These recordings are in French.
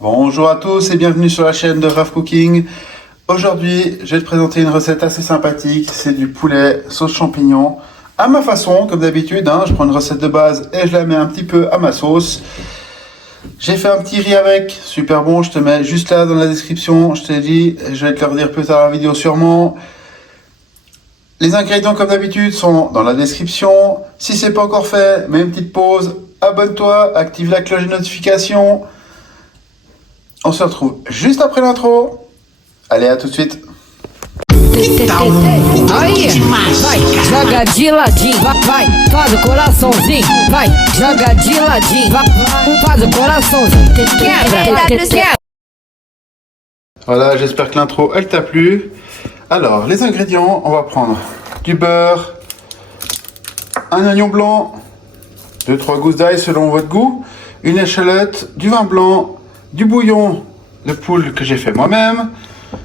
Bonjour à tous et bienvenue sur la chaîne de Raf Cooking. Aujourd'hui, je vais te présenter une recette assez sympathique. C'est du poulet sauce champignon. À ma façon, comme d'habitude, je prends une recette de base et je la mets un petit peu à ma sauce. J'ai fait un petit riz avec, super bon, je te mets juste là dans la description. Je t'ai dit, je vais te le redire plus tard dans la vidéo sûrement. Les ingrédients comme d'habitude sont dans la description. Si c'est pas encore fait, mets une petite pause, abonne-toi, active la cloche de notification. On se retrouve juste après l'intro. Allez, à tout de suite. Aí, vai, joga de ladinho, vai, faz o coraçãozinho, vai, joga de ladinho, vai, faz o coraçãozinho, quebra. Voilà, j'espère que l'intro, elle t'a plu. Alors, les ingrédients, on va prendre du beurre, un oignon blanc, 2-3 gousses d'ail selon votre goût, une échalote, du vin blanc, du bouillon de poule que j'ai fait moi-même,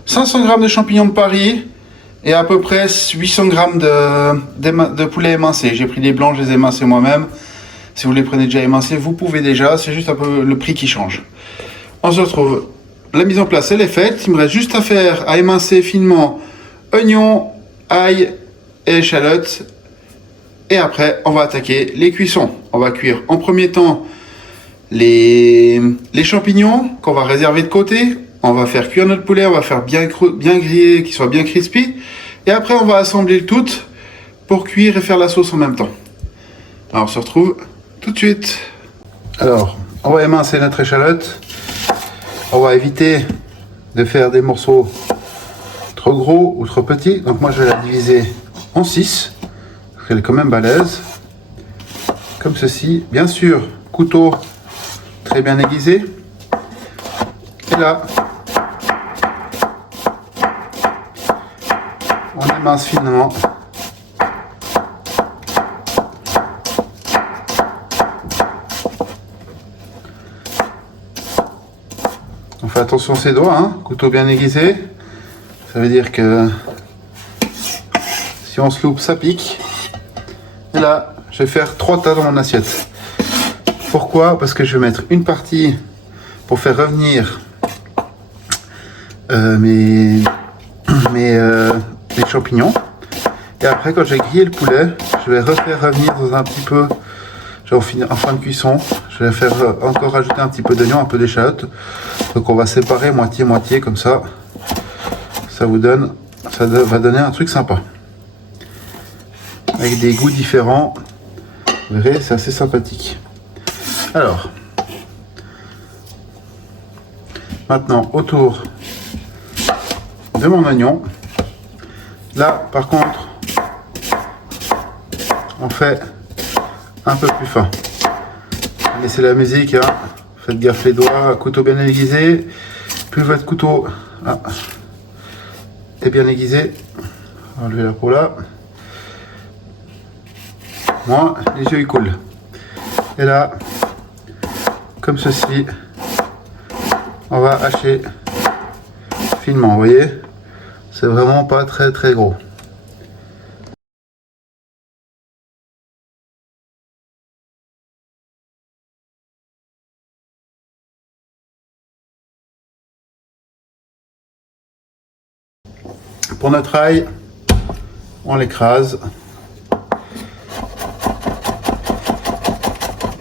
500 g de champignons de Paris et à peu près 800 g de poulet émincé. J'ai pris des blancs, je les ai émincés moi-même. Si vous les prenez déjà émincés, vous pouvez déjà, c'est juste un peu le prix qui change. On se retrouve, la mise en place elle est faite, il me reste juste à émincer finement oignons, ail et échalotes. Et après, on va attaquer les cuissons. On va cuire en premier temps les champignons qu'on va réserver de côté. On va faire cuire notre poulet, on va faire bien griller, qu'il soit bien crispy. Et après, on va assembler le tout pour cuire et faire la sauce en même temps. Alors, on se retrouve tout de suite. Alors, on va émincer notre échalote. On va éviter de faire des morceaux trop gros ou trop petits. Donc moi, je vais la diviser en 6. Parce qu'elle est quand même balèze. Comme ceci. Bien sûr, couteau très bien aiguisé. Et là, on émince finement. On fait attention à ses doigts, couteau bien aiguisé. Ça veut dire que si on se loupe, ça pique. Et là, je vais faire 3 tas dans mon assiette. Pourquoi? Parce que je vais mettre une partie pour faire revenir mes champignons. Et après, quand j'ai grillé le poulet, je vais refaire revenir dans un petit peu, en fin de cuisson, je vais faire encore rajouter un petit peu d'oignon, un peu d'échalote. Donc on va séparer moitié-moitié comme ça. Ça va donner un truc sympa. Avec des goûts différents. Vous verrez, c'est assez sympathique. Alors, maintenant autour de mon oignon. Là, par contre, on fait un peu plus fin. Laissez la musique, faites gaffe les doigts, couteau bien aiguisé. Plus votre couteau est bien aiguisé, enlevez la peau là. Moi, les yeux ils coulent. Et là, comme ceci, on va hacher finement, vous voyez, c'est vraiment pas très gros. Pour notre ail, on l'écrase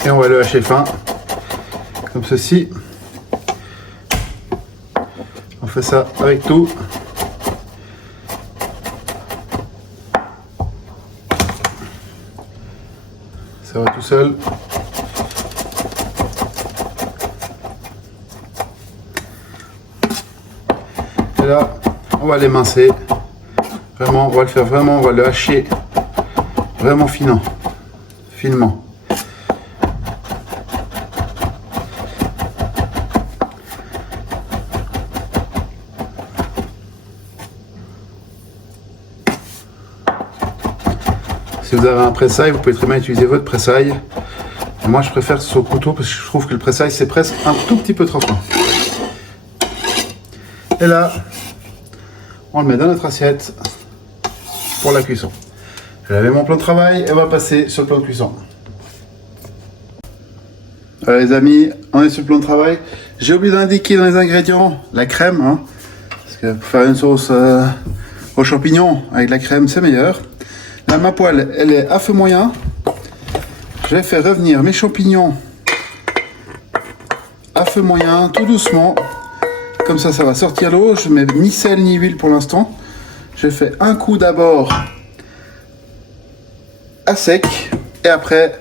et on va le hacher fin, comme ceci. On fait ça avec tout. Ça va tout seul. Et là, on va l'émincer. Vraiment, on va le faire vraiment, on va le hacher vraiment finement. Si vous avez un pressail, vous pouvez très bien utiliser votre pressail. Moi, je préfère ce couteau parce que je trouve que le pressail, c'est presque un tout petit peu trop fin. Et là, on le met dans notre assiette pour la cuisson. Je vais laver mon plan de travail et on va passer sur le plan de cuisson. Voilà les amis, on est sur le plan de travail. J'ai oublié d'indiquer dans les ingrédients la crème, hein, parce que pour faire une sauce aux champignons avec la crème, c'est meilleur. Là, ma poêle, elle est à feu moyen. Je vais faire revenir mes champignons à feu moyen, tout doucement. Comme ça va sortir l'eau. Je mets ni sel ni huile pour l'instant. Je fais un coup d'abord à sec. Et après,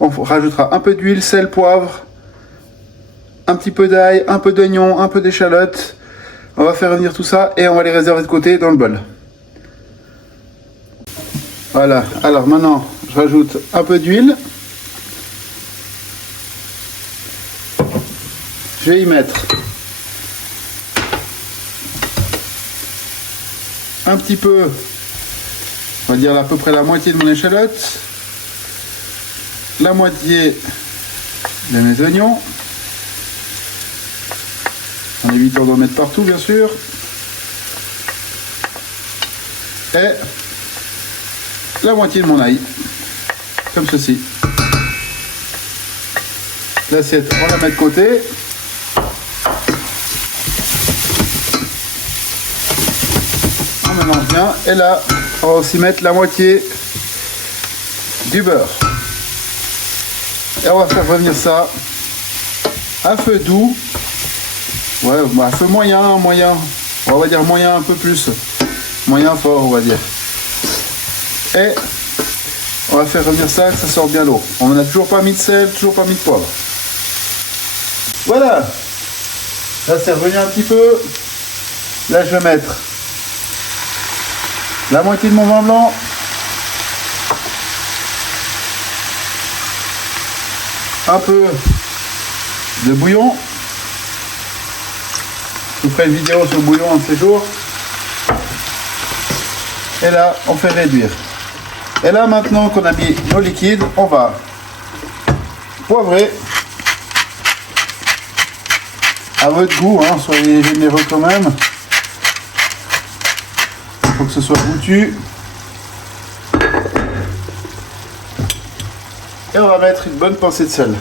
on rajoutera un peu d'huile, sel, poivre, un petit peu d'ail, un peu d'oignon, un peu d'échalote. On va faire revenir tout ça et on va les réserver de côté dans le bol. Voilà, alors maintenant je rajoute un peu d'huile. Je vais y mettre un petit peu, on va dire à peu près la moitié de mon échalote, la moitié de mes oignons, en évitant d'en mettre partout bien sûr, et la moitié de mon ail, comme ceci. L'assiette, on la met de côté. On mélange bien. Et là, on va aussi mettre la moitié du beurre. Et on va faire revenir ça à feu doux. Ouais, à feu moyen. On va dire moyen un peu plus. Moyen fort, on va dire. Et on va faire revenir ça, que ça sorte bien l'eau. On n'a toujours pas mis de sel, toujours pas mis de poivre. Voilà. Là c'est revenu un petit peu. Là je vais mettre la moitié de mon vin blanc. Un peu de bouillon. Je vous ferai une vidéo sur le bouillon un de ces jours. Et là on fait réduire. Et là, maintenant qu'on a mis nos liquides, on va poivrer à votre goût, hein, soyez généreux quand même. Il faut que ce soit goûtu. Et on va mettre une bonne pincée de sel.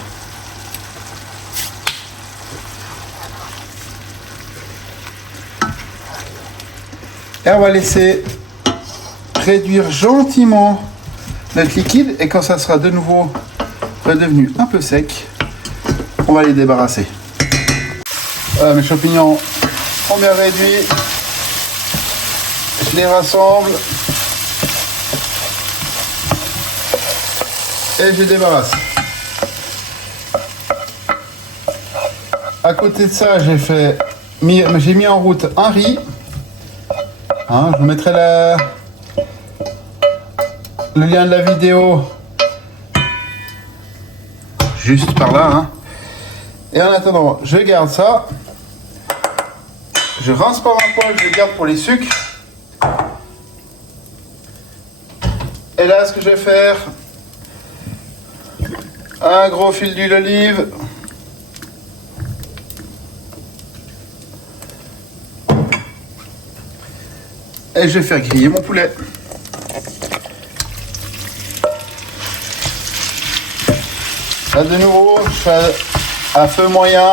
Et on va laisser réduire gentiment notre liquide et quand ça sera de nouveau redevenu un peu sec, on va les débarrasser. Voilà, mes champignons sont bien réduits. Je les rassemble et je les débarrasse. À côté de ça, j'ai mis en route un riz. Hein, je vous mettrai le lien de la vidéo juste par là. Hein. Et en attendant, je garde ça. Je rince par un poil, je garde pour les sucres. Et là, ce que je vais faire, un gros fil d'huile d'olive. Et je vais faire griller mon poulet. Là de nouveau, je fais à feu moyen,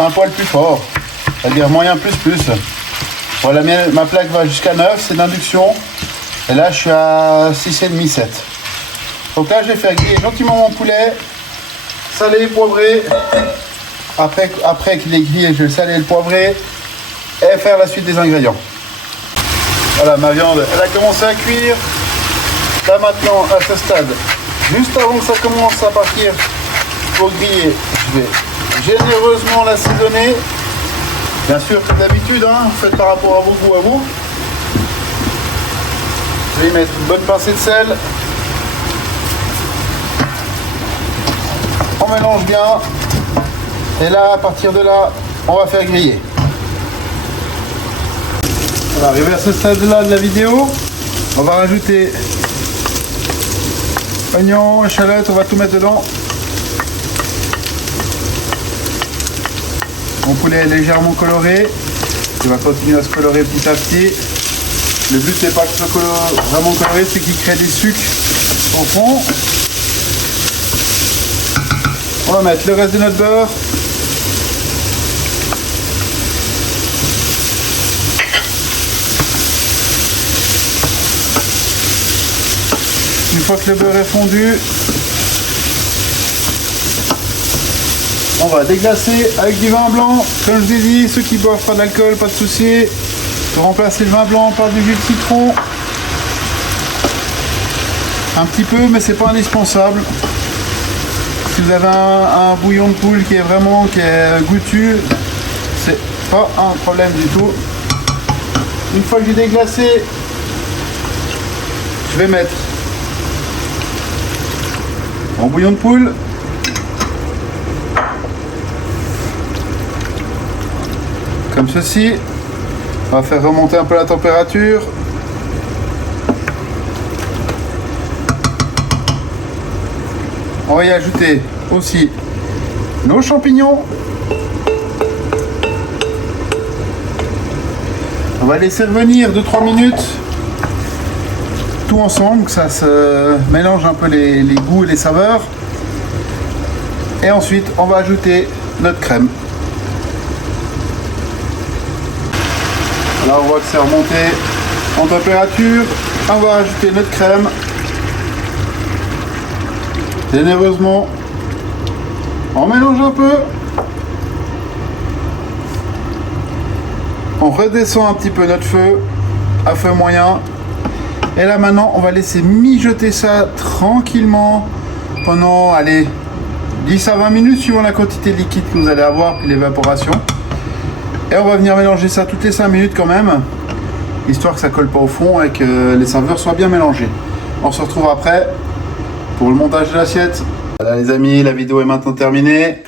un poil plus fort. C'est-à-dire moyen plus. Voilà, ma plaque va jusqu'à 9, c'est d'induction. Et là je suis à 6,5, 7. Donc là je vais faire griller gentiment mon poulet. Salé, poivré. Après qu'il est grillé, je vais le saler et le poivrer. Et faire la suite des ingrédients. Voilà, ma viande, elle a commencé à cuire. Là maintenant, à ce stade, juste avant que ça commence à partir pour griller, je vais généreusement l'assaisonner. Bien sûr, comme d'habitude, hein, faites par rapport à vos goûts à vous. Je vais y mettre une bonne pincée de sel. On mélange bien. Et là, à partir de là, on va faire griller. On va arriver à ce stade-là de la vidéo. On va rajouter oignons, échalotes, on va tout mettre dedans. Mon poulet est légèrement coloré. Il va continuer à se colorer petit à petit. Le but n'est pas que ce soit vraiment coloré, c'est qu'il crée des sucres au fond. On va mettre le reste de notre beurre. fois que le beurre est fondu, on va déglacer avec du vin blanc. Comme je vous ai dit, ceux qui boivent pas d'alcool, pas de souci. De remplacer le vin blanc par du jus de citron. Un petit peu, mais c'est pas indispensable. Si vous avez un bouillon de poule qui est goûtu, c'est pas un problème du tout. Une fois que j'ai déglacé, je vais mettre mon bouillon de poule. Comme ceci. On va faire remonter un peu la température. On va y ajouter aussi nos champignons. On va laisser revenir 2-3 minutes tout ensemble, que ça se mélange un peu les goûts et les saveurs. Et ensuite, on va ajouter notre crème. Là, on voit que c'est remonté en température. On va ajouter notre crème. Généreusement. On mélange un peu. On redescend un petit peu notre feu à feu moyen. Et là maintenant, on va laisser mijoter ça tranquillement pendant, allez, 10 à 20 minutes suivant la quantité de liquide que vous allez avoir puis l'évaporation. Et on va venir mélanger ça toutes les 5 minutes quand même, histoire que ça colle pas au fond et que les saveurs soient bien mélangées. On se retrouve après pour le montage de l'assiette. Voilà les amis, la vidéo est maintenant terminée.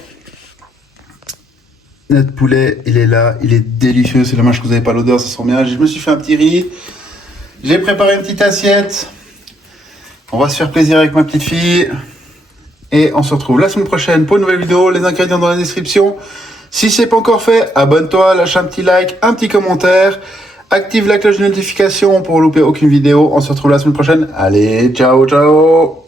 Notre poulet, il est là, il est délicieux. C'est dommage que vous n'avez pas l'odeur, ça sent bien. Je me suis fait un petit riz. J'ai préparé une petite assiette. On va se faire plaisir avec ma petite fille. Et on se retrouve la semaine prochaine pour une nouvelle vidéo. Les ingrédients dans la description. Si ce n'est pas encore fait, abonne-toi, lâche un petit like, un petit commentaire. Active la cloche de notification pour louper aucune vidéo. On se retrouve la semaine prochaine. Allez, ciao, ciao!